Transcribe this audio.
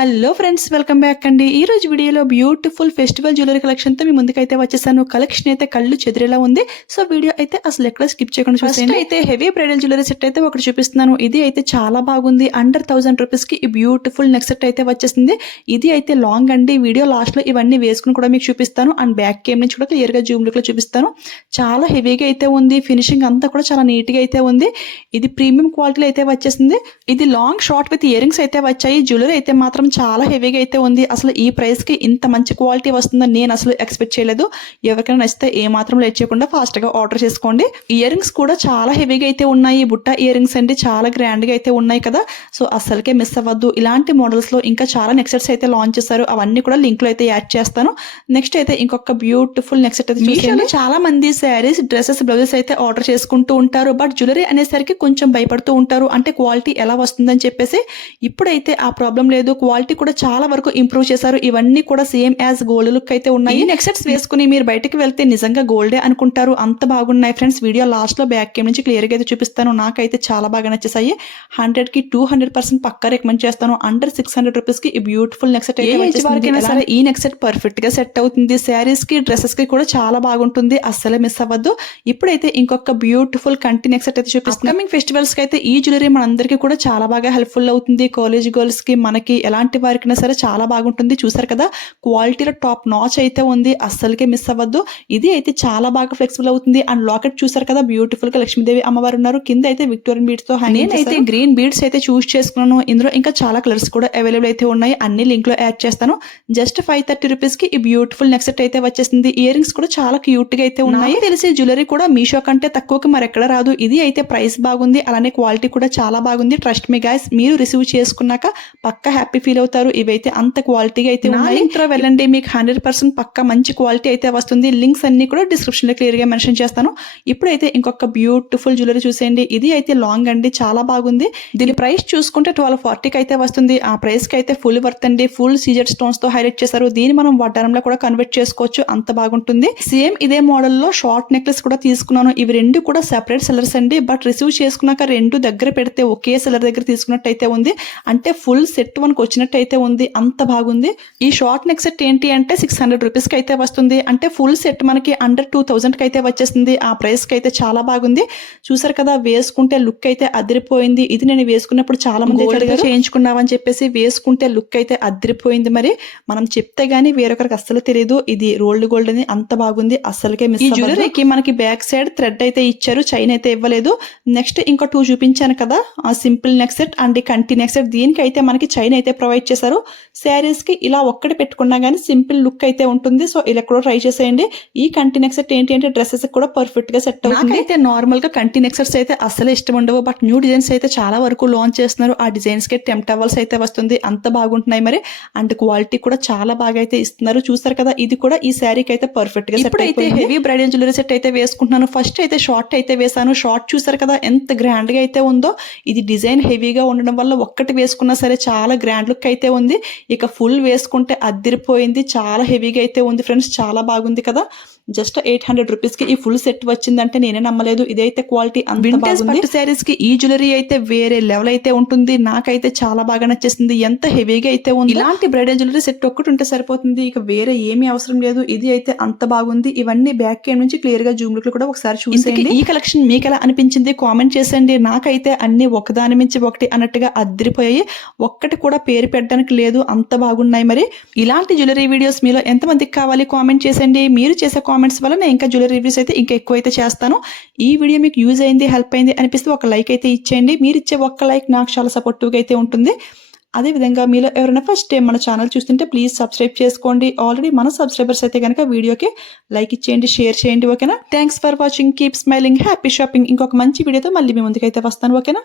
Hello friends, welcome back అండి. ఈ రోజు వీడియోలో బ్యూటిఫుల్ ఫెస్టివల్ జ్యువెలరీ కలెక్షన్ తో మీ ముందుకైతే వచ్చేసాను. కలెక్షన్ అయితే కళ్ళు చెదిరేలా ఉంది. సో వీడియో అయితే అసలు ఎక్కడ స్కిప్ చేయకుండా చూసేయండి. అయితే హెవీ బ్రైడల్ జ్యువెలరీ సెట్ అయితే ఒకటి చూపిస్తున్నాను. ఇది అయితే చాలా బాగుంది. అండర్ 1000 రూపీస్ కి ఈ బ్యూటిఫుల్ నెక్ సెట్ అయితే వచ్చేసింది. ఇది అయితే లాంగ్ అండి. వీడియో లాస్ట్ లో ఇవన్నీ వేసుకుని కూడా మీకు చూపిస్తాను. అండ్ బ్యాక్ కేమ్ నుంచి కూడా క్లియర్ గా జూమ్ లుక్ లో చూపిస్తాను. చాలా హెవీగా అయితే ఉంది. ఫినిషింగ్ అంతా కూడా చాలా నీట్ గా అయితే ఉంది. ఇది ప్రీమియం క్వాలిటీలో అయితే వచ్చేసింది. ఇది long short with ear rings అయితే వచ్చాయి. జ్యువెలరీ అయితే మాత్రం చాలా హెవీగా అయితే ఉంది. అసలు ఈ ప్రైస్ కి ఇంత మంచి క్వాలిటీ వస్తుందని నేను అసలు ఎక్స్పెక్ట్ చేయలేదు. ఎవరికైనా నచ్చితే ఏ మాత్రం లేట్ చేయకుండా ఫాస్ట్ గా ఆర్డర్ చేసుకోండి. ఇయర్ రింగ్స్ కూడా చాలా హెవీగా అయితే ఉన్నాయి. బుట్ట ఇయర్ రింగ్స్ అండి, చాలా గ్రాండ్ గా అయితే ఉన్నాయి కదా. సో అసలుకే మిస్ అవ్వద్దు. ఇలాంటి మోడల్స్ లో ఇంకా చాలా నెక్ సెట్స్ అయితే లాంచ్ చేశారు. అవన్నీ కూడా లింక్ లో అయితే యాడ్ చేస్తాను. నెక్స్ట్ అయితే ఇంకొక బ్యూటిఫుల్ నెక్ సెట్ అయితే చూసాను. చాలా మంది శారీస్, డ్రెస్సెస్, బ్లౌజెస్ అయితే ఆర్డర్ చేసుకుంటూ ఉంటారు. బట్ జ్యువెలరీ అనేసరికి కొంచెం భయపడుతూ ఉంటారు. అంటే క్వాలిటీ ఎలా వస్తుందని చెప్పేసి. ఇప్పుడైతే ఆ ప్రాబ్లం లేదు. క్వాలిటీ కూడా చాలా వరకు ఇంప్రూవ్ చేశారు. ఇవన్నీ కూడా సేమ్ యాజ్ గోల్డ్ లుక్ అయితే ఉన్నాయి. నెక్ సెట్స్ వేసుకుని మీరు బయటకు వెళ్తే నిజంగా గోల్డే అనుకుంటారు. అంత బాగున్నాయి ఫ్రెండ్స్. వీడియో లాస్ట్ లో బ్యాక్ కేమ్ నుంచి క్లియర్ గా అయితే చూపిస్తాను. నాకైతే చాలా బాగా నచ్చేసాయి. 100 కి 200% పక్కా రికమెండ్ చేస్తాను. అండర్ 600 రూపీస్ కి ఈ బ్యూటిఫుల్ నెక్ సెట్ అయితే సరే ఈ నెక్ సెట్ పర్ఫెక్ట్ గా సెట్ అవుతుంది. శారీస్ కి, డ్రెస్సెస్ కి కూడా చాలా బాగుంటుంది. అస్సలే మిస్ అవ్వద్దు. ఇప్పుడైతే ఇంకొక బ్యూటిఫుల్ కంటి నెక్ సెట్ అయితే చూపిస్తాను. కమింగ్ ఫెస్టివల్స్ కి అయితే ఈ జ్యువెలరీ మనందరికీ కూడా చాలా బాగా హెల్ప్ఫుల్ అవుతుంది. కాలేజ్ గర్ల్స్ కి, మనకి ఎలాంటి వారికైనా సరే చాలా బాగుంటుంది. చూసారు కదా, క్వాలిటీలో టాప్ నాచ్ అయితే ఉంది. అస్సలకే మిస్ అవ్వద్దు. ఇది అయితే చాలా బాగా ఫ్లెక్సిబుల్ అవుతుంది. అండ్ లాకెట్ చూసారు కదా, బ్యూటిఫుల్ గా లక్ష్మీదేవి అమ్మవారు ఉన్నారు. కింద అయితే విక్టోరియన్ బీడ్స్ తో నేనైతే గ్రీన్ బీడ్స్ అయితే చూస్ చేసుకున్నాను. ఇందులో ఇంకా చాలా కలర్స్ కూడా అవైలబుల్ అయితే ఉన్నాయి. అన్ని లింక్ లో యాడ్ చేస్తాను. జస్ట్ 530 రూపీస్ కి ఈ బ్యూటిఫుల్ నెక్ సెట్ అయితే వచ్చేసింది. ఇయర్ రింగ్స్ కూడా చాలా క్యూట్ గా అయితే ఉన్నాయి. తెలిసి జ్యువెలరీ కూడా మీషో కంటే తక్కువకి మరెక్కడ రాదు. ఇది అయితే ప్రైస్ బాగుంది. అలానే క్వాలిటీ కూడా చాలా బాగుంది. ట్రస్ట్ మీ గైస్, మీరు రిసీవ్ చేసుకున్నాక పక్కా హ్యాపీ ఫీల్ అవుతారు. ఇవైతే అంత క్వాలిటీగా అయితే ఉన్నాయి. లింక్ లో వెళ్ళండి, మీకు 100% పక్కా మంచి క్వాలిటీ అయితే వస్తుంది. లింక్స్ అన్ని కూడా డిస్క్రిప్షన్ లో క్లియర్ గా మెన్షన్ చేస్తాను. ఇప్పుడైతే ఇంకొక బ్యూటిఫుల్ జ్యువెలరీ చూసేయండి. ఇది అయితే లాంగ్ అండి, చాలా బాగుంది. దీని ప్రైస్ చూసుకుంటే 1240 కి అయితే వస్తుంది. ఆ ప్రైస్ కి అయితే ఫుల్ వర్త్ అండి. ఫుల్ సీజెడ్ స్టోన్స్ తో హైలైట్ చేశారు. దీన్ని మనం వడ్డానంలో కూడా కన్వర్ట్ చేసుకోవచ్చు. అంత బాగుంటుంది. సేమ్ ఇదే మోడల్ లో షార్ట్ నెక్లెస్ కూడా తీసుకున్నాను. ఇవి రెండు కూడా సెపరేట్ సెల్లర్స్ అండి. బట్ రిసీవ్ చేసుకున్నాక రెండు దగ్గర పెడితే ఒకే సెల్లర్ దగ్గర తీసుకున్నట్టు అయితే ఉంది. అంటే ఫుల్ సెట్ మనకు వచ్చినట్టు అయితే ఉంది. అంత బాగుంది. ఈ షార్ట్ నెక్ సెట్ ఏంటి అంటే 600 రూపీస్ కి అయితే వస్తుంది. అంటే ఫుల్ సెట్ మనకి అండర్ 2000 కి అయితే వచ్చేస్తుంది. ఆ ప్రైస్ కి అయితే చాలా బాగుంది. చూసారు కదా, వేసుకుంటే లుక్ అయితే అదిరిపోయింది. ఇది నేను వేసుకున్నప్పుడు చాలా మంది చేయించుకున్నావని చెప్పేసి వేసుకుంటే లుక్ అయితే అదిరిపోయింది. మరి మనం చెప్తే గానీ వేరొకరికి అస్సలు తెలియదు ఇది రోల్డ్ గోల్డ్ అని. అంత బాగుంది. అస్సలకే మిస్ అవ్వదు. ఈ జ్యువెలరీకి మనకి బ్యాక్ సైడ్ థ్రెడ్ అయితే ఇచ్చారు. చైన్ అయితే ఇవ్వలేదు. నెక్స్ట్ ఇంకో 2 చూపించాను కదా, ఆ సింపుల్ నెక్ సెట్ అండ్ కంటి నెక్ సెట్. దీనికి అయితే మనకి చైన్ అయితే ప్రొవైడ్ చేశారు. శారీస్ కి ఇలా ఒక్కటి పెట్టుకున్నా గానీ సింపుల్ లుక్ అయితే ఉంటుంది. సో ఇలా కూడా ట్రై చేసేయండి. ఈ కంటి నెక్ సెట్ ఏంటి అంటే డ్రెస్సెస్ కూడా పర్ఫెక్ట్ గా సెట్ అవుతుంది. నాకైతే నార్మల్ గా కంటి నెక్ సెట్స్ అయితే అసలు ఇష్టం ఉండవు. బట్ న్యూ డిజైన్స్ అయితే చాలా వరకు లాంచ్ చేస్తున్నారు. ఆ డిజైన్స్ కి టెంప్ట్ అవ్వాల్సి అయితే వస్తుంది. అంత బాగుంటున్నాయి మరి. అండ్ క్వాలిటీ కూడా చాలా బాగా అయితే ఇస్తున్నారు. చూసారు కదా, ఇది కూడా ఈ శారీకి అయితే పర్ఫెక్ట్ గా సెట్ అయితే హెవీ బ్రైడల్ జ్యువెలరీ సెట్ అయితే వేసుకుంటున్నాను. ఫస్ట్ అయితే షార్ట్ అయితే వేసాను. షార్ట్ చూసారు కదా ఎంత గ్రాండ్ గా అయితే ఉందో. ఇది డిజైన్ హెవీగా ఉండడం వల్ల ఒక్కటి వేసుకున్నా సరే చాలా గ్రాండ్ లుక్ అయితే ఉంది. ఇక ఫుల్ వేసుకుంటే అదిరిపోయింది. చాలా హెవీగా అయితే ఉంది ఫ్రెండ్స్. చాలా బాగుంది కదా. జస్ట్ 800 రూపీస్ కి ఈ ఫుల్ సెట్ వచ్చిందంటే నేనే నమ్మలేదు. ఇదైతే క్వాలిటీ వింటేజ్ పట్టు శారీస్ కి ఈ జ్యువెలరీ అయితే వేరే లెవెల్ అయితే ఉంటుంది. నాకైతే చాలా బాగా నచ్చేసింది. ఎంత హెవీగా అయితే ఉంది. ఇలాంటి బ్రైడల్ జ్యువెలరీ సెట్ ఒక్కటి ఉంటే సరిపోతుంది. ఇక వేరే ఏమీ అవసరం లేదు. ఇది అయితే అంత బాగుంది. ఇవన్నీ బ్యాక్ కేమ్ నుంచి క్లియర్ గా జూమ్ లుక్ కూడా ఒకసారి చూసేయండి. ఈ కలెక్షన్ మీకు ఎలా అనిపించింది కామెంట్ చేసేయండి. నాకైతే అన్ని ఒకదాని మించి ఒకటి అన్నట్టుగా అదిరిపోయాయి. ఒక్కటి కూడా పేరు పెట్టడానికి లేదు. అంత బాగున్నాయి. మరి ఇలాంటి జ్యువెలరీ వీడియోస్ మీలో ఎంతమందికి కావాలి కామెంట్ చేసేయండి. మీరు చేసే కామెంట్స్ వల్ల నేను ఇంకా జ్యువెలరీ రివ్యూస్ అయితే ఇంకా ఎక్కువ అయితే చేస్తాను. ఈ వీడియో మీకు యూజ్ అయింది, హెల్ప్ అయింది అనిపిస్తే ఒక లైక్ అయితే ఇచ్చేయండి. మీరు ఇచ్చే ఒక్క లైక్ నాకు చాలా సపోర్టివ్గా అయితే ఉంటుంది. అదేవిధంగా మీలో ఎవరైనా ఫస్ట్ టైం మన ఛానల్ చూస్తుంటే ప్లీజ్ సబ్స్క్రైబ్ చేసుకోండి. ఆల్రెడీ మన సబ్స్క్రైబర్స్ అయితే కనుక వీడియోకి లైక్ ఇచ్చేయండి, షేర్ చేయండి. ఓకేనా? Thanks for watching. Keep smiling, happy shopping. ఇంకొక మంచి వీడియోతో మళ్ళీ మీ ముందుకైతే వస్తాను. ఓకేనా?